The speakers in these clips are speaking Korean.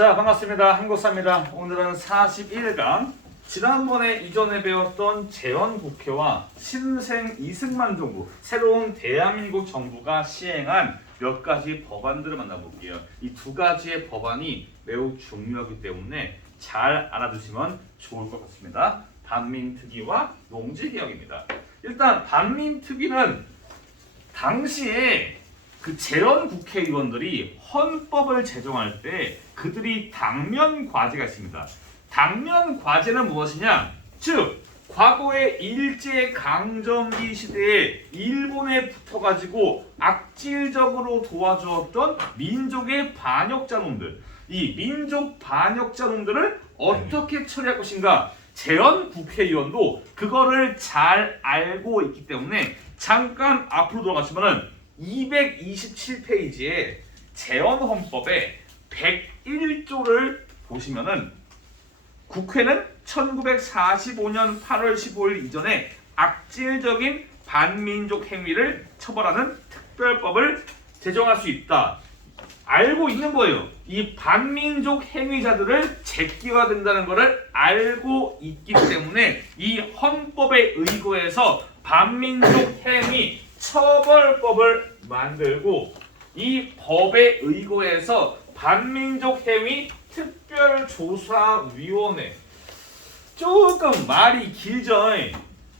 자, 반갑습니다. 한국사입니다. 오늘은 41강 지난번에 이전에 배웠던 재헌국회와 신생 이승만 정부, 새로운 대한민국 정부가 시행한 몇 가지 법안들을 만나볼게요. 이 두 가지의 법안이 매우 중요하기 때문에 잘 알아두시면 좋을 것 같습니다. 반민특위와 농지개혁입니다. 일단 반민특위는 당시에 그 재헌 국회의원들이 헌법을 제정할 때 그들이 당면 과제가 있습니다. 당면 과제는 무엇이냐? 즉 과거의 일제 강점기 시대에 일본에 붙어가지고 악질적으로 도와주었던 민족의 반역자놈들, 이 민족 반역자놈들을 어떻게 처리할 것인가? 재헌 국회의원도 그거를 잘 알고 있기 때문에 잠깐 앞으로 돌아가시면은 227페이지에 재헌헌법의 101조를 보시면은 국회는 1945년 8월 15일 이전에 악질적인 반민족 행위를 처벌하는 특별법을 제정할 수 있다. 알고 있는 거예요. 이 반민족 행위자들을 제기화된다는 것을 알고 있기 때문에 이 헌법에 의거해서 반민족 행위 처벌법을 만들고 이 법에 의거해서 반민족 행위 특별조사위원회, 조금 말이 길죠.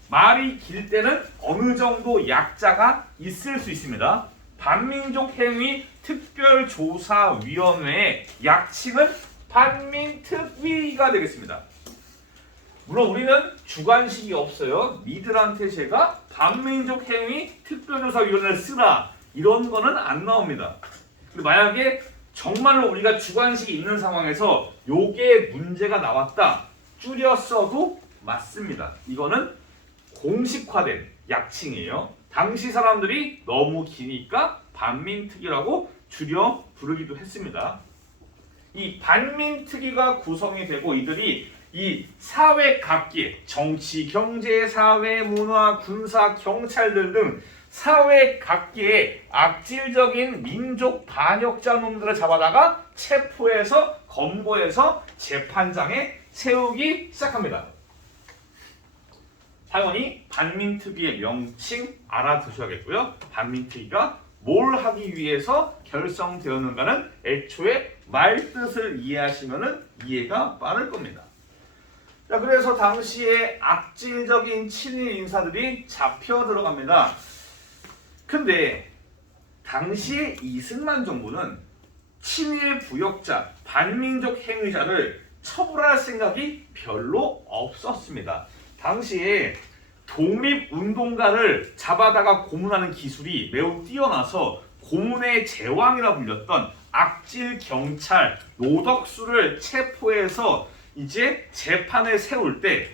말이 길 때는 어느 정도 약자가 있을 수 있습니다. 반민족 행위 특별조사위원회의 약칭은 반민특위가 되겠습니다. 물론 우리는 주관식이 없어요. 니들한테 제가 반민족 행위 특별조사위원회를 쓰라 이런 거는 안 나옵니다. 근데 만약에 정말로 우리가 주관식이 있는 상황에서 요게 문제가 나왔다, 줄여 써도 맞습니다. 이거는 공식화된 약칭이에요. 당시 사람들이 너무 기니까 반민특위라고 줄여 부르기도 했습니다. 이 반민특위가 구성이 되고 이들이 이 사회 각계, 정치, 경제, 사회, 문화, 군사, 경찰들 등 사회 각계의 악질적인 민족 반역자 놈들을 잡아다가 체포해서 검거해서 재판장에 세우기 시작합니다. 당연히 반민특위의 명칭 알아두셔야겠고요. 반민특위가 뭘 하기 위해서 결성되었는가는 애초에 말뜻을 이해하시면 이해가 빠를 겁니다. 자, 그래서 당시에 악질적인 친일 인사들이 잡혀 들어갑니다. 근데 당시에 이승만 정부는 친일 부역자, 반민족 행위자를 처벌할 생각이 별로 없었습니다. 당시에 독립운동가를 잡아다가 고문하는 기술이 매우 뛰어나서 고문의 제왕이라 불렸던 악질 경찰 노덕수를 체포해서 이제 재판을 세울 때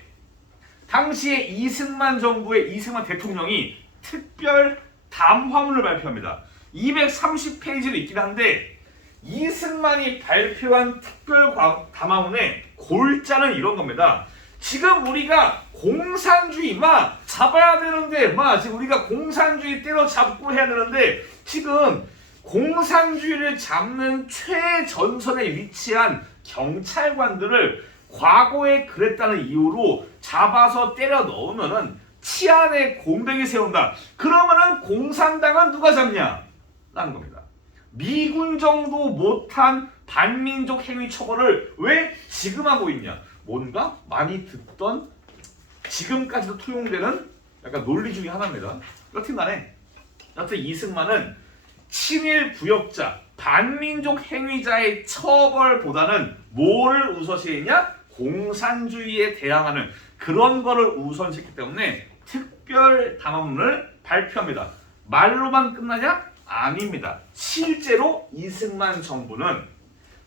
당시에 이승만 정부의 이승만 대통령이 특별 담화문을 발표합니다. 230페이지로 있긴 한데 이승만이 발표한 특별 담화문의 골자는 이런 겁니다. 지금 우리가 공산주의 잡아야 되는데 지금 우리가 공산주의 때려잡고 해야 되는데 지금 공산주의를 잡는 최전선에 위치한 경찰관들을 과거에 그랬다는 이유로 잡아서 때려 넣으면은 치안에 공백이 세운다. 그러면은 공산당은 누가 잡냐? 라는 겁니다. 미군 정도 못한 반민족 행위 처벌을 왜 지금 하고 있냐? 뭔가 많이 듣던 지금까지도 통용되는 약간 논리 중에 하나입니다. 여튼간에 이승만은 친일 부역자, 반민족 행위자의 처벌보다는 뭐를 우선시했냐? 공산주의에 대항하는 그런 거를 우선시했기 때문에 특별 담화문을 발표합니다. 말로만 끝나냐? 아닙니다. 실제로 이승만 정부는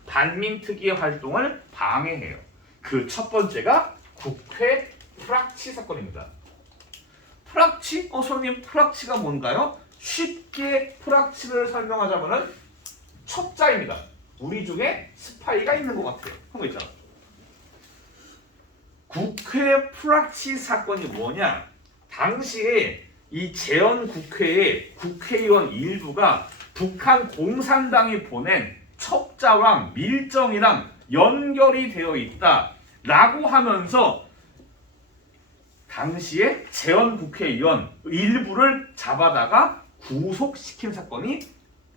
반민특위의 활동을 방해해요. 그 첫 번째가 국회 프락치 사건입니다. 프락치? 선생님 프락치가 뭔가요? 쉽게 프락치를 설명하자면은 첩자입니다. 우리 중에 스파이가 있는 것 같아요. 그런 거 있잖아. 국회 프락치 사건이 뭐냐? 당시에 이 재헌 국회의 국회의원 일부가 북한 공산당이 보낸 첩자랑 밀정이랑 연결이 되어 있다라고 하면서 당시에 재헌 국회의원 일부를 잡아다가 구속시킨 사건이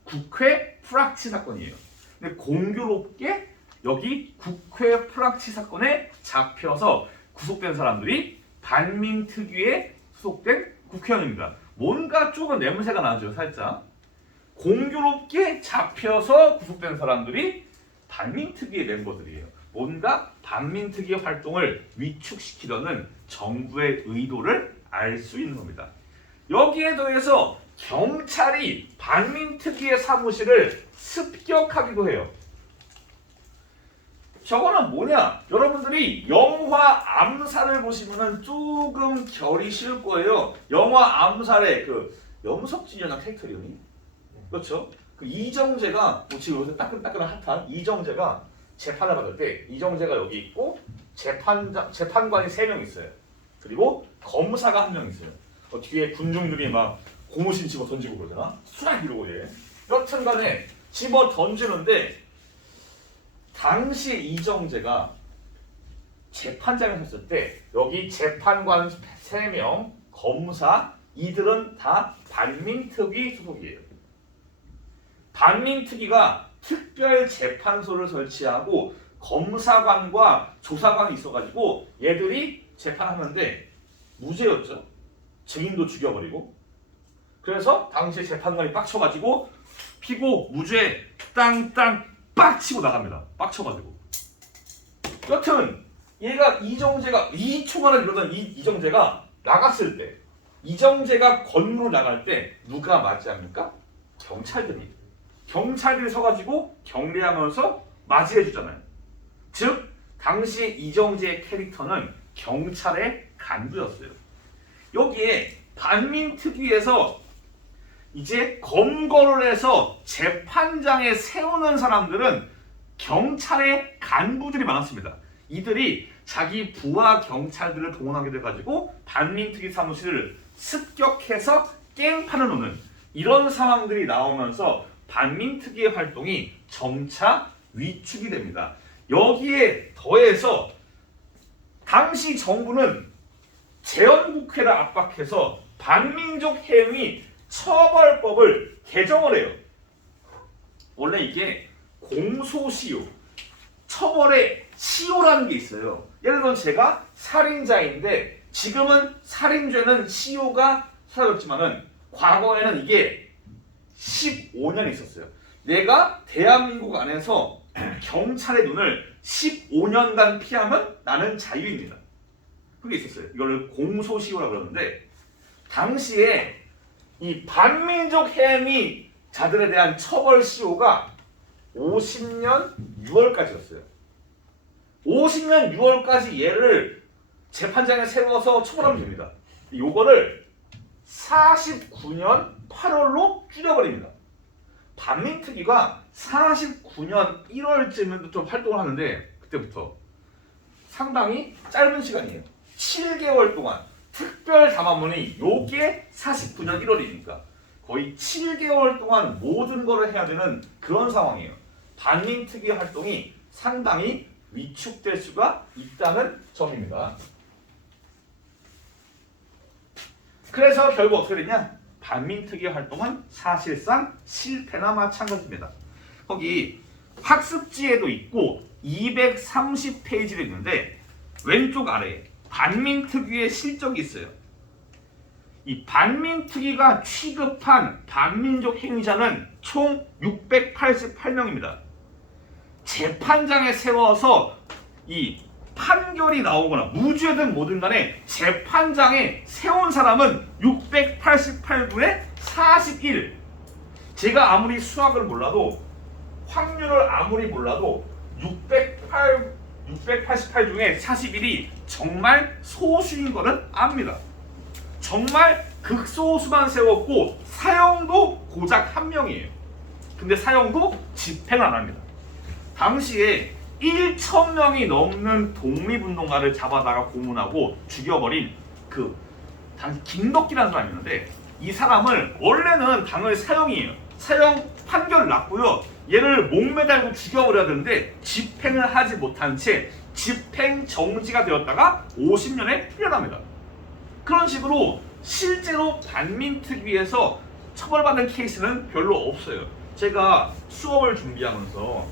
국회 프락치 사건이에요. 근데 공교롭게 여기 국회 프락치 사건에 잡혀서 구속된 사람들이 반민특위에 소속된 국회의원입니다. 뭔가 조금 냄새가 나죠, 살짝. 공교롭게 잡혀서 구속된 사람들이 반민특위의 멤버들이에요. 뭔가 반민특위 활동을 위축시키려는 정부의 의도를 알 수 있는 겁니다. 여기에 더해서 경찰이 반민특위의 사무실을 습격하기도 해요. 저거는 뭐냐? 여러분들이 영화 암살을 보시면은 조금 결이 쉬울 거예요. 영화 암살의 그 염석진이라는 캐릭터 이름이, 그렇죠? 그 이정재가 뭐 지금 요새 따끈따끈한 핫한 이정재가 재판을 받을 때 이정재가 여기 있고 재판관이 3명 있어요. 그리고 검사가 1명 있어요. 뒤에 군중들이 막 고무신 집어 던지고 그러잖아. 수락 이러고 얘. 여튼간에 집어 던지는데 당시 이정재가 재판장에 섰을 때 여기 재판관 3명, 검사 이들은 다 반민특위 소속이에요. 반민특위가 특별재판소를 설치하고 검사관과 조사관이 있어가지고 얘들이 재판하는데 무죄였죠. 증인도 죽여버리고. 그래서 당시에 재판관이 빡쳐가지고 피고 무죄 땅땅 빡치고 나갑니다. 빡쳐가지고. 여튼 얘가 이정재가 2초간을 이러던 이정재가 나갔을 때, 이정재가 건물 나갈 때 누가 맞이합니까? 경찰들이 서가지고 격려하면서 맞이해 주잖아요. 즉 당시 이정재의 캐릭터는 경찰의 간부였어요. 여기에 반민특위에서 이제 검거를 해서 재판장에 세우는 사람들은 경찰의 간부들이 많았습니다. 이들이 자기 부하 경찰들을 동원하게 돼가지고 반민특위 사무실을 습격해서 깽판을 놓는 이런 상황들이 나오면서 반민특위의 활동이 점차 위축이 됩니다. 여기에 더해서 당시 정부는 재헌국회를 압박해서 반민족 행위 처벌법을 개정을 해요. 원래 이게 공소시효, 처벌의 시효라는 게 있어요. 예를 들어 제가 살인자인데 지금은 살인죄는 시효가 사라졌지만은 과거에는 이게 15년이 있었어요. 내가 대한민국 안에서 경찰의 눈을 15년간 피하면 나는 자유입니다. 그게 있었어요. 이걸 공소시효라고 그러는데 당시에 이 반민족 행위자들에 대한 처벌 시효가 50년 6월까지였어요. 50년 6월까지 얘를 재판장에 세워서 처벌하면 됩니다. 요거를 49년 8월로 줄여버립니다. 반민특위가 49년 1월쯤부터 활동을 하는데 그때부터 상당히 짧은 시간이에요. 7개월 동안 특별 담화문이 요게 49년 1월이니까 거의 7개월 동안 모든 거를 해야 되는 그런 상황이에요. 반민특위 활동이 상당히 위축될 수가 있다는 점입니다. 그래서 결국 어떻게 되냐? 반민특위 활동은 사실상 실패나 마찬가지입니다. 거기 학습지에도 있고 230페이지로 있는데 왼쪽 아래에 반민특위의 실적이 있어요. 이 반민특위가 취급한 반민족 행위자는 총 688명입니다. 재판장에 세워서 이 판결이 나오거나 무죄든 뭐든 간에 재판장에 세운 사람은 688분의 41. 제가 아무리 수학을 몰라도 확률을 아무리 몰라도 688 중에 41이 정말 소수인 거는 압니다. 정말 극소수만 세웠고 사형도 고작 1명이에요. 근데 사형도 집행을 안 합니다. 당시에 1,000명이 넘는 독립운동가를 잡아다가 고문하고 죽여버린 그 당시 김덕기라는 사람이 있는데 이 사람을 원래는 당연히 사형이에요. 사형 판결 났고요. 얘를 목매달고 죽여버려야 되는데 집행을 하지 못한 채 집행 정지가 되었다가 50년에 풀려납니다. 그런 식으로 실제로 반민특위에서 처벌받는 케이스는 별로 없어요. 제가 수업을 준비하면서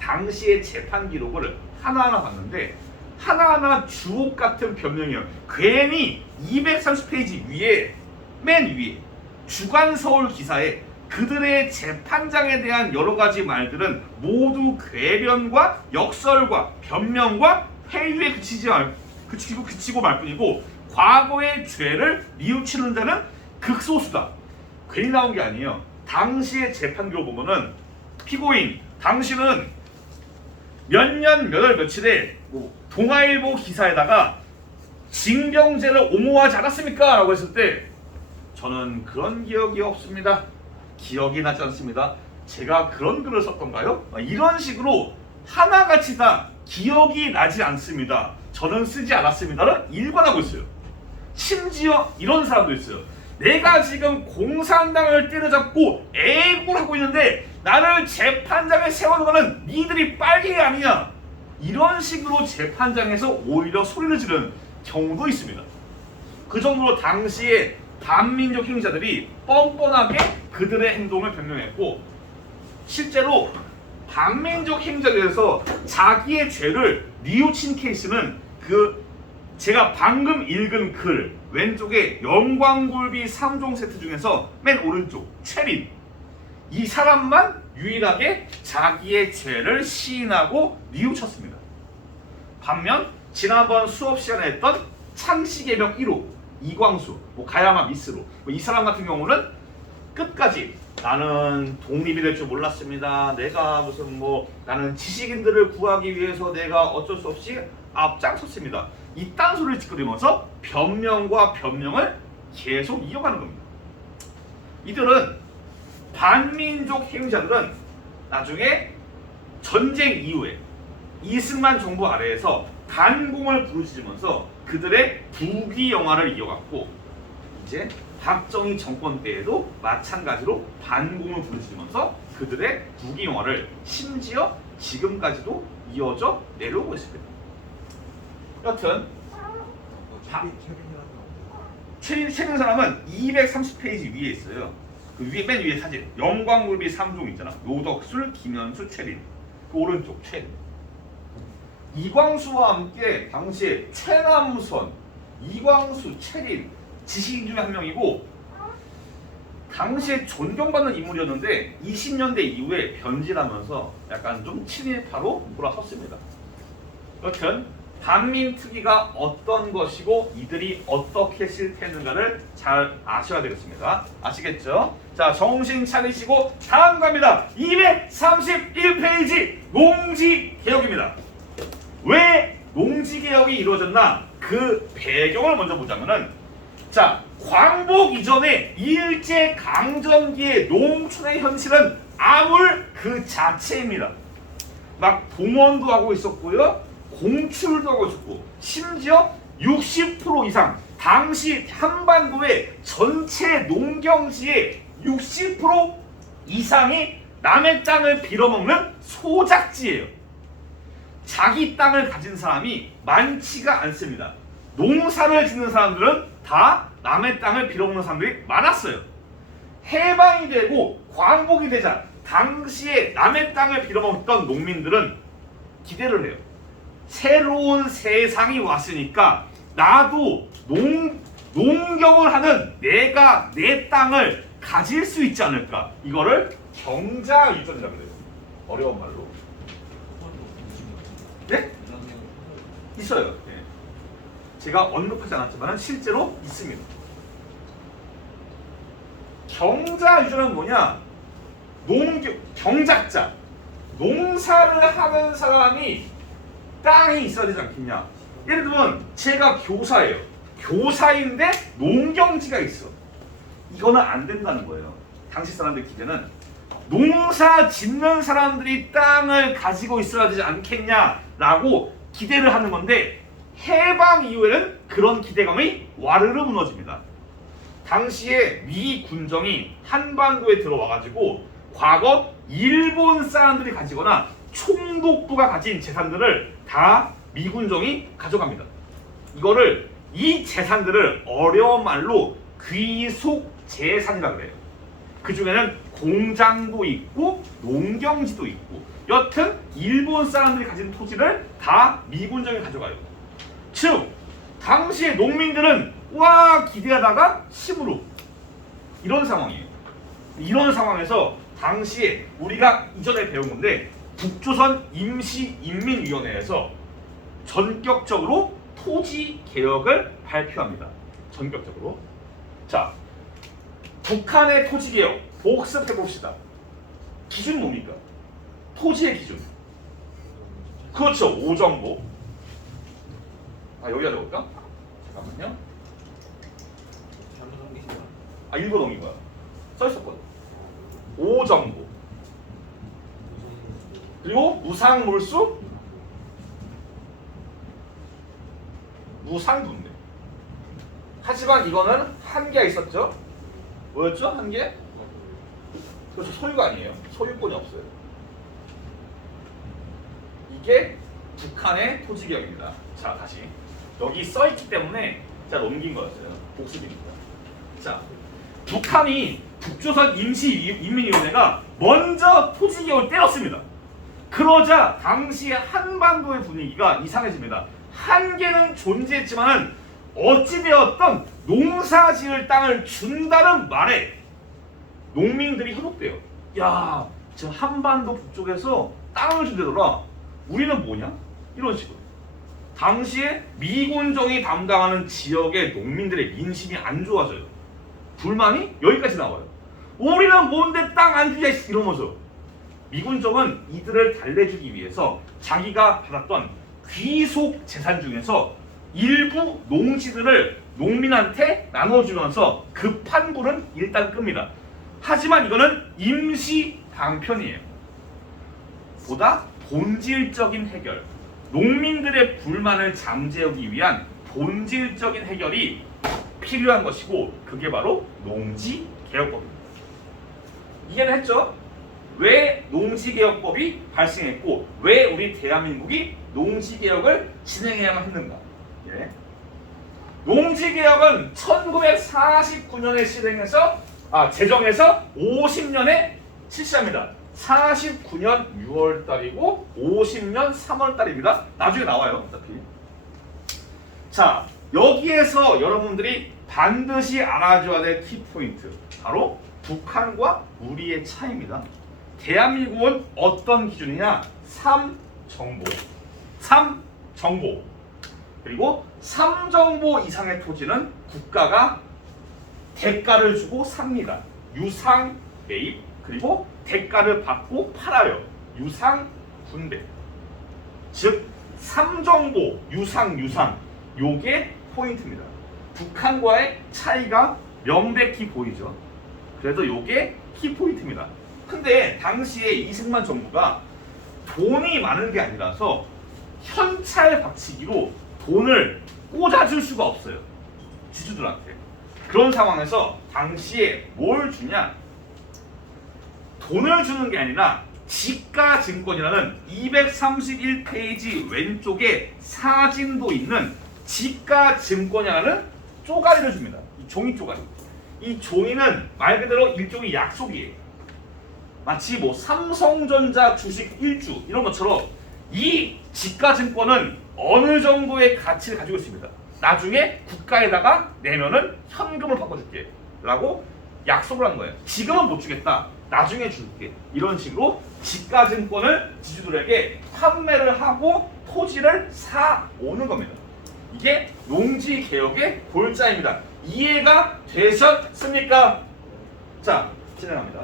당시의 재판 기록을 하나하나 봤는데 하나하나 주옥 같은 변명이에요. 괜히 230페이지 위에 맨 위에 주간서울 기사에 그들의 재판장에 대한 여러 가지 말들은 모두 궤변과 역설과 변명과 회유에 그치고 말 뿐이고 과거의 죄를 뉘우치는 자는 극소수다. 괜히 나온 게 아니에요. 당시의 재판 기록 보면은 피고인 당신은 몇 년 몇 월 며칠에 동아일보 기사에다가 징병제를 옹호하지 않았습니까? 라고 했을 때 저는 그런 기억이 없습니다. 기억이 나지 않습니다. 제가 그런 글을 썼던가요? 이런 식으로 하나같이 다 기억이 나지 않습니다. 저는 쓰지 않았습니다를 일관하고 있어요. 심지어 이런 사람도 있어요. 내가 지금 공산당을 때려잡고 애국을 하고 있는데 나를 재판장에 세우는 거는 니들이 빨갱이 아니냐. 이런 식으로 재판장에서 오히려 소리를 지르는 경우도 있습니다. 그 정도로 당시에 반민족 행위자들이 뻔뻔하게 그들의 행동을 변명했고 실제로 반민족 행위자들에서 자기의 죄를 뉘우친 케이스는 제가 방금 읽은 글 왼쪽에 영광굴비 3종 세트 중에서 맨 오른쪽 최린 이 사람만 유일하게 자기의 죄를 시인하고 뉘우쳤습니다. 반면 지난번 수업 시간에 했던 창씨개명 1호 이광수, 가야마 미스로 이 사람 같은 경우는 끝까지 나는 독립이 될 줄 몰랐습니다. 내가 무슨 나는 지식인들을 구하기 위해서 내가 어쩔 수 없이 앞장섰습니다. 이딴 소리를 찌끄리면서 변명과 변명을 계속 이어가는 겁니다. 이들은 반민족 행위자들은 나중에 전쟁 이후에 이승만 정부 아래에서 반공을 부르짖으면서 그들의 부귀 영화를 이어갔고 이제 박정희 정권 때에도 마찬가지로 반공을 부르짖으면서 그들의 부귀 영화를 심지어 지금까지도 이어져 내려오고 있습니다. 여튼 최린 사람은 230페이지 위에 있어요. 그 위에 맨 위에 사진 영광굴비 3종 있잖아. 노덕술, 김현수, 최린. 그 오른쪽 최린. 이광수와 함께 당시에 최남선, 이광수, 최린 지식인 중에 한 명이고 당시에 존경받는 인물이었는데 20년대 이후에 변질하면서 약간 좀 친일파로 돌아섰습니다. 여튼 반민특위가 어떤 것이고 이들이 어떻게 실패했는가를 잘 아셔야 되겠습니다. 아시겠죠? 자, 정신 차리시고 다음 갑니다. 231페이지 농지개혁입니다. 왜 농지개혁이 이루어졌나? 그 배경을 먼저 보자면은 자, 광복 이전에 일제강점기의 농촌의 현실은 아물 그 자체입니다. 막 봉헌도 하고 있었고요. 공출도 하고 있었고 심지어 60% 이상 당시 한반도의 전체 농경지의 60% 이상이 남의 땅을 빌어먹는 소작지예요. 자기 땅을 가진 사람이 많지가 않습니다. 농사를 짓는 사람들은 다 남의 땅을 빌어먹는 사람들이 많았어요. 해방이 되고 광복이 되자 당시에 남의 땅을 빌어먹던 농민들은 기대를 해요. 새로운 세상이 왔으니까 나도 농경을 하는 내가 내 땅을 가질 수 있지 않을까. 이거를 경자유전이라고 그래요. 어려운 말로. 네? 있어요. 네. 제가 언급하지 않았지만 실제로 있습니다. 경자유전은 뭐냐? 경작자. 농사를 하는 사람이 땅이 있어야 되지 않겠냐. 예를 들면 제가 교사예요. 교사인데 농경지가 있어. 이거는 안 된다는 거예요. 당시 사람들 기대는 농사 짓는 사람들이 땅을 가지고 있어야 되지 않겠냐라고 기대를 하는 건데 해방 이후에는 그런 기대감이 와르르 무너집니다. 당시에 미 군정이 한반도에 들어와가지고 과거 일본 사람들이 가지거나 총독부가 가진 재산들을 다 미군정이 가져갑니다. 이 재산들을 어려운 말로 귀속 재산이라고 해요. 그 중에는 공장도 있고 농경지도 있고 여튼 일본 사람들이 가진 토지를 다 미군정이 가져가요. 즉 당시의 농민들은 와 기대하다가 시무룩 이런 상황이에요. 이런 상황에서 당시에 우리가 이전에 배운 건데 북조선 임시인민위원회에서 전격적으로 토지 개혁을 발표합니다. 전격적으로. 자, 북한의 토지 개혁 복습해 봅시다. 기준 뭡니까? 토지의 기준. 그렇죠. 오정보. 여기다 적을까? 잠깐만요. 일본 넘긴 거야. 써 있었거든. 오정보. 그리고 무상몰수, 무상분배. 하지만 이거는 한계가 있었죠. 뭐였죠? 한계? 그렇죠. 소유가 아니에요. 소유권이 없어요. 이게 북한의 토지개혁입니다. 자, 다시. 여기 써있기 때문에 제가 넘긴 거였어요. 복습입니다. 자, 북한이 북조선 임시인민위원회가 먼저 토지개혁을 때렸습니다. 그러자 당시의 한반도의 분위기가 이상해집니다. 한계는 존재했지만 어찌되었던 농사지을 땅을 준다는 말에 농민들이 현혹돼요. 야, 저 한반도 북쪽에서 땅을 준대더라. 우리는 뭐냐? 이런 식으로. 당시에 미군정이 담당하는 지역의 농민들의 민심이 안 좋아져요. 불만이 여기까지 나와요. 우리는 뭔데 땅 안 주냐 이러면서 미군정은 이들을 달래주기 위해서 자기가 받았던 귀속 재산 중에서 일부 농지들을 농민한테 나눠주면서 급한 불은 일단 끕니다. 하지만 이거는 임시 방편이에요. 보다 본질적인 해결, 농민들의 불만을 잠재우기 위한 본질적인 해결이 필요한 것이고 그게 바로 농지개혁법입니다. 이해는 했죠? 왜 농지개혁법이 발생했고 왜 우리 대한민국이 농지개혁을 진행해야만 했는가? 예. 농지개혁은 1949년에 제정해서 50년에 실시합니다. 49년 6월달이고 50년 3월달입니다. 나중에 나와요. 어차피. 자, 여기에서 여러분들이 반드시 알아줘야 될 키포인트 바로 북한과 우리의 차이입니다. 대한민국은 어떤 기준이냐? 3정보. 3정보. 그리고 3정보 이상의 토지는 국가가 대가를 주고 삽니다. 유상 매입. 그리고 대가를 받고 팔아요. 유상 분배. 즉 3정보 유상 요게 포인트입니다. 북한과의 차이가 명백히 보이죠. 그래서 요게 키포인트입니다. 근데 당시에 이승만 정부가 돈이 많은 게 아니라서 현찰 박치기로 돈을 꽂아줄 수가 없어요. 지주들한테. 그런 상황에서 당시에 뭘 주냐? 돈을 주는 게 아니라 지가증권이라는 231페이지 왼쪽에 사진도 있는 지가증권이라는 쪼가리를 줍니다. 이 종이 쪼가리. 이 종이는 말 그대로 일종의 약속이에요. 마치 뭐 삼성전자 주식 1주 이런 것처럼 이 지가증권은 어느 정도의 가치를 가지고 있습니다. 나중에 국가에다가 내면은 현금을 바꿔줄게 라고 약속을 한 거예요. 지금은 못 주겠다. 나중에 줄게. 이런 식으로 지가증권을 지주들에게 판매를 하고 토지를 사오는 겁니다. 이게 농지개혁의 골자입니다. 이해가 되셨습니까? 자, 진행합니다.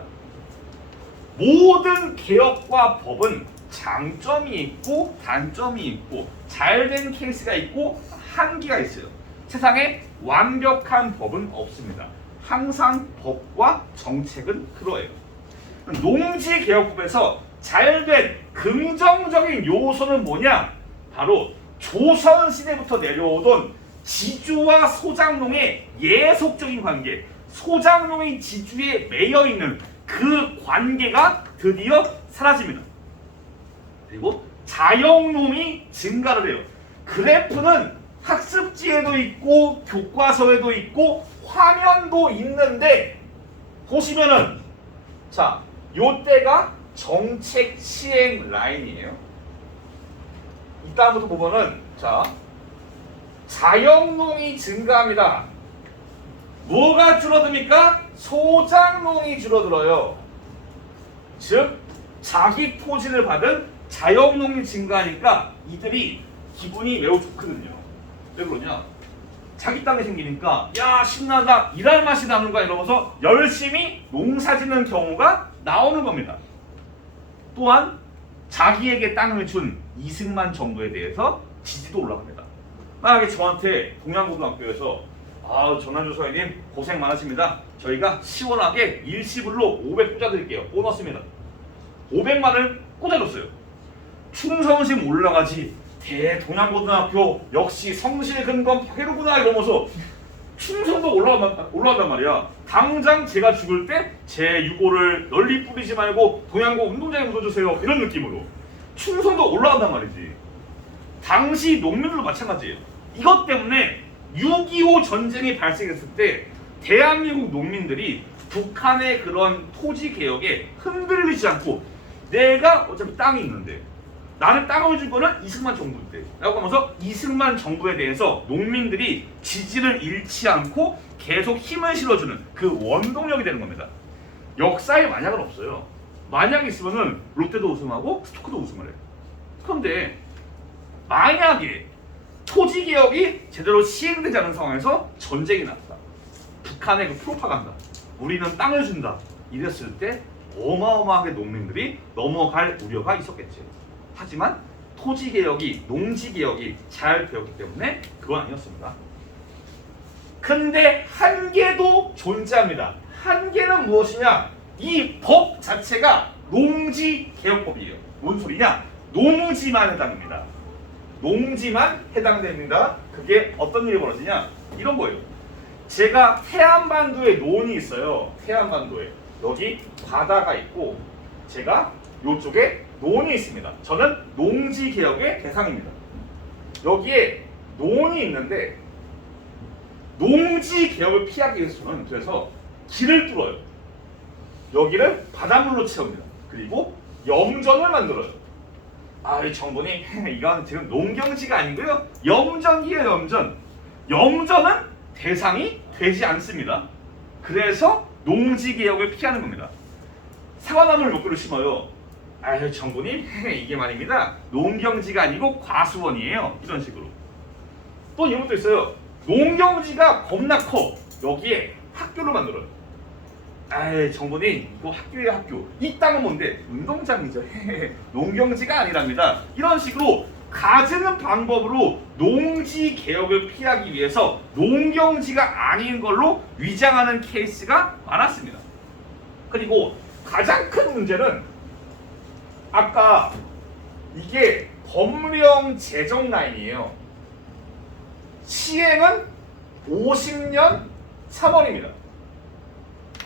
모든 개혁과 법은 장점이 있고 단점이 있고 잘된 케이스가 있고 한계가 있어요. 세상에 완벽한 법은 없습니다. 항상 법과 정책은 그러해요. 농지개혁법에서 잘된 긍정적인 요소는 뭐냐? 바로 조선시대부터 내려오던 지주와 소장농의 예속적인 관계, 소장농이 지주에 매여있는 그 관계가 드디어 사라집니다. 그리고 자영농이 증가를 해요. 그래프는 학습지에도 있고 교과서에도 있고 화면도 있는데 보시면은 자, 요때가 정책 시행 라인이에요. 이따부터 보면은 자, 자영농이 증가합니다. 뭐가 줄어듭니까? 소작농이 줄어들어요. 즉 자기 토지를 받은 자영농이 증가하니까 이들이 기분이 매우 좋거든요. 왜 그러냐? 자기 땅이 생기니까 야 신난다, 일할 맛이 나는가 이러면서 열심히 농사짓는 경우가 나오는 겁니다. 또한 자기에게 땅을 준 이승만 정부에 대해서 지지도 올라갑니다. 만약에 저한테 동양고등학교에서 전한주 서장님 고생 많으십니다. 저희가 시원하게 일시불로 500 꽂아드릴게요. 보너스입니다. 500만을 꽂아줬어요. 충성심 올라가지. 대동양고등학교 역시 성실 근검 박해로구나 이러면서 충성도 올라간단 말이야. 당장 제가 죽을 때 제 유고를 널리 뿌리지 말고 동양고 운동장에 묻어주세요. 이런 느낌으로 충성도 올라간단 말이지. 당시 농민들도 마찬가지예요. 이것 때문에 6.25 전쟁이 발생했을 때 대한민국 농민들이 북한의 그런 토지 개혁에 흔들리지 않고 내가 어차피 땅이 있는데 나는 땅을 준 거는 이승만 정부 때 라고 하면서 이승만 정부에 대해서 농민들이 지지를 잃지 않고 계속 힘을 실어주는 그 원동력이 되는 겁니다. 역사에 만약은 없어요. 만약이 있으면은 롯데도 우승하고 스토크도 우승을 해요. 그런데 만약에 토지 개혁이 제대로 시행되지 않은 상황에서 전쟁이 났다. 북한의 그 프로파간다. 우리는 땅을 준다. 이랬을 때 어마어마하게 농민들이 넘어갈 우려가 있었겠죠. 하지만 토지 개혁이, 농지 개혁이 잘 되었기 때문에 그건 아니었습니다. 근데 한계도 존재합니다. 한계는 무엇이냐? 이 법 자체가 농지 개혁법이에요. 뭔 소리냐? 농지만 해당입니다. 농지만 해당됩니다. 그게 어떤 일이 벌어지냐? 이런 거예요. 제가 해안반도에 논이 있어요. 해안반도에. 여기 바다가 있고 제가 이쪽에 논이 있습니다. 저는 농지개혁의 대상입니다. 여기에 논이 있는데 농지개혁을 피하기 위해서는 그래서 길을 뚫어요. 여기를 바닷물로 채웁니다. 그리고 염전을 만들어요. 이 정부님 이건 지금 농경지가 아니고요. 염전이에요. 염전. 염전은 대상이 되지 않습니다. 그래서 농지개혁을 피하는 겁니다. 사과나무를 몇 그루 심어요. 정부님 이게 말입니다. 농경지가 아니고 과수원이에요. 이런 식으로. 또 이런 것도 있어요. 농경지가 겁나 커. 여기에 학교를 만들어요. 정부님 이거 학교예요. 학교. 이 땅은 뭔데? 운동장이죠. 농경지가 아니랍니다. 이런 식으로 가지는 방법으로 농지 개혁을 피하기 위해서 농경지가 아닌 걸로 위장하는 케이스가 많았습니다. 그리고 가장 큰 문제는 아까 이게 법령 제정 라인이에요. 시행은 50년 3월입니다.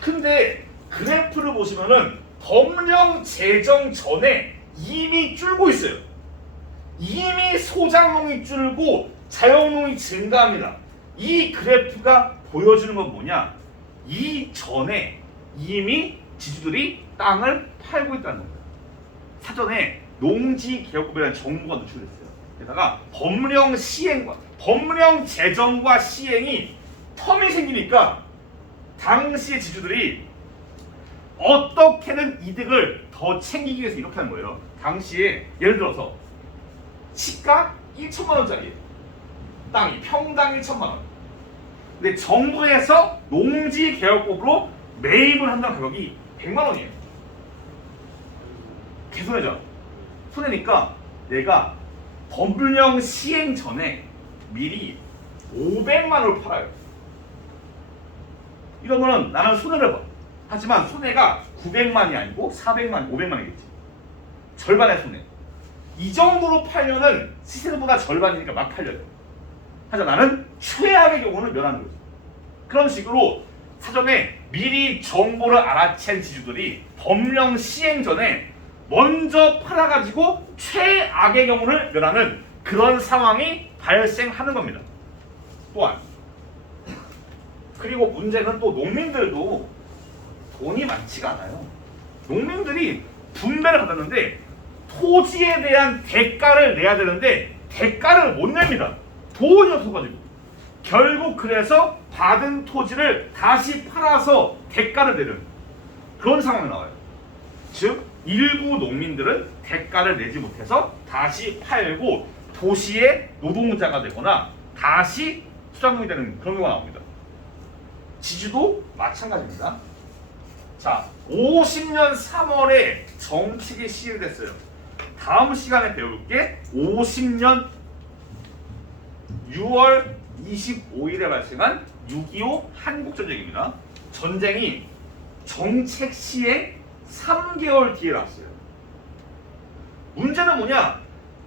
근데 그래프를 보시면은 법령 제정 전에 이미 줄고 있어요. 이미 소작농이 줄고 자영농이 증가합니다. 이 그래프가 보여주는 건 뭐냐? 이전에 이미 지주들이 땅을 팔고 있다는 겁니다. 사전에 농지개혁법이라는 정보가 노출됐어요. 게다가 법령 시행과 법령 제정과 시행이 텀이 생기니까 당시의 지주들이 어떻게든 이득을 더 챙기기 위해서 이렇게 하는 거예요. 당시에 예를 들어서 시가 1천만 원짜리 땅이 평당 1천만 원. 근데 정부에서 농지개혁법으로 매입을 한다는 가격이 100만 원이에요. 개손해죠. 손해니까 내가 법령 시행 전에 미리 500만 원을 팔아요. 이러면은 나는 손해를 봐. 하지만 손해가 900만이 아니고 400만, 500만이겠지. 절반의 손해. 이 정도로 팔면은 시세보다 절반이니까 막 팔려요. 하지만 나는 최악의 경우는 면하는 거지. 그런 식으로 사전에 미리 정보를 알아챈 지주들이 법령 시행 전에 먼저 팔아가지고 최악의 경우를 면하는 그런 상황이 발생하는 겁니다. 또한 그리고 문제는 또 농민들도 돈이 많지가 않아요. 농민들이 분배를 받았는데 토지에 대한 대가를 내야 되는데 대가를 못 냅니다. 돈이 없어가지고. 결국 그래서 받은 토지를 다시 팔아서 대가를 내는 그런 상황이 나와요. 즉 일부 농민들은 대가를 내지 못해서 다시 팔고 도시의 노동자가 되거나 다시 수장농이 되는 그런 경우가 나옵니다. 지주도 마찬가지입니다. 자, 50년 3월에 정책이 시행됐어요. 다음 시간에 배울 게 50년 6월 25일에 발생한 6.25 한국전쟁입니다. 전쟁이 정책 시행 3개월 뒤에 났어요. 문제는 뭐냐?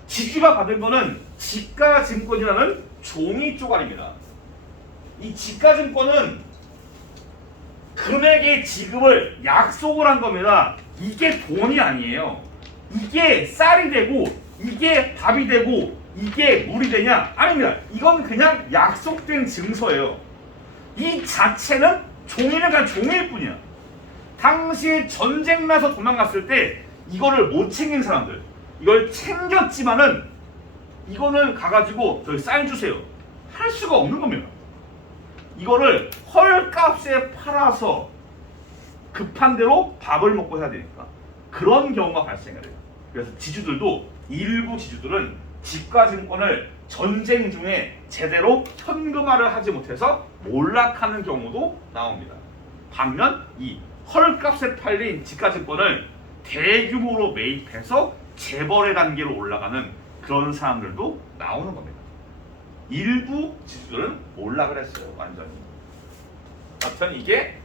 지주가 받은 거는 지가증권이라는 종이 쪼가리입니다. 이 지가증권은 금액의 지급을 약속을 한 겁니다. 이게 돈이 아니에요. 이게 쌀이 되고 이게 밥이 되고 이게 물이 되냐? 아닙니다. 이건 그냥 약속된 증서예요. 이 자체는 종이는 그냥 종일 뿐이야. 당시에 전쟁 나서 도망갔을 때 이거를 못 챙긴 사람들, 이걸 챙겼지만은 이거는 가가지고 저희 쌀 주세요 할 수가 없는 겁니다. 이거를 헐값에 팔아서 급한 대로 밥을 먹고 해야 되니까 그런 경우가 발생해요. 그래서 지주들도 일부 지주들은 지가증권을 전쟁 중에 제대로 현금화를 하지 못해서 몰락하는 경우도 나옵니다. 반면 이 헐값에 팔린 지가증권을 대규모로 매입해서 재벌의 단계로 올라가는 그런 사람들도 나오는 겁니다. 일부 지주들은 몰락을 했어요. 완전히. 하여튼 이게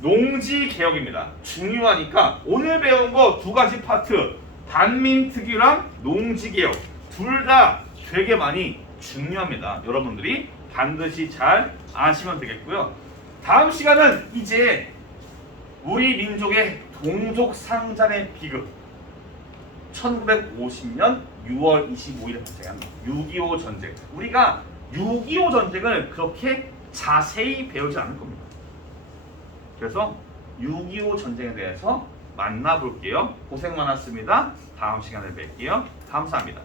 농지개혁입니다. 중요하니까 오늘 배운 거 두 가지 파트, 반민특위랑 농지개혁 둘 다 되게 많이 중요합니다. 여러분들이 반드시 잘 아시면 되겠고요. 다음 시간은 이제 우리 민족의 동족상잔의 비극 1950년 6월 25일에 발생한 6.25 전쟁. 우리가 6.25 전쟁을 그렇게 자세히 배우지 않을 겁니다. 그래서 6.25 전쟁에 대해서 만나볼게요. 고생 많았습니다. 다음 시간에 뵐게요. 감사합니다.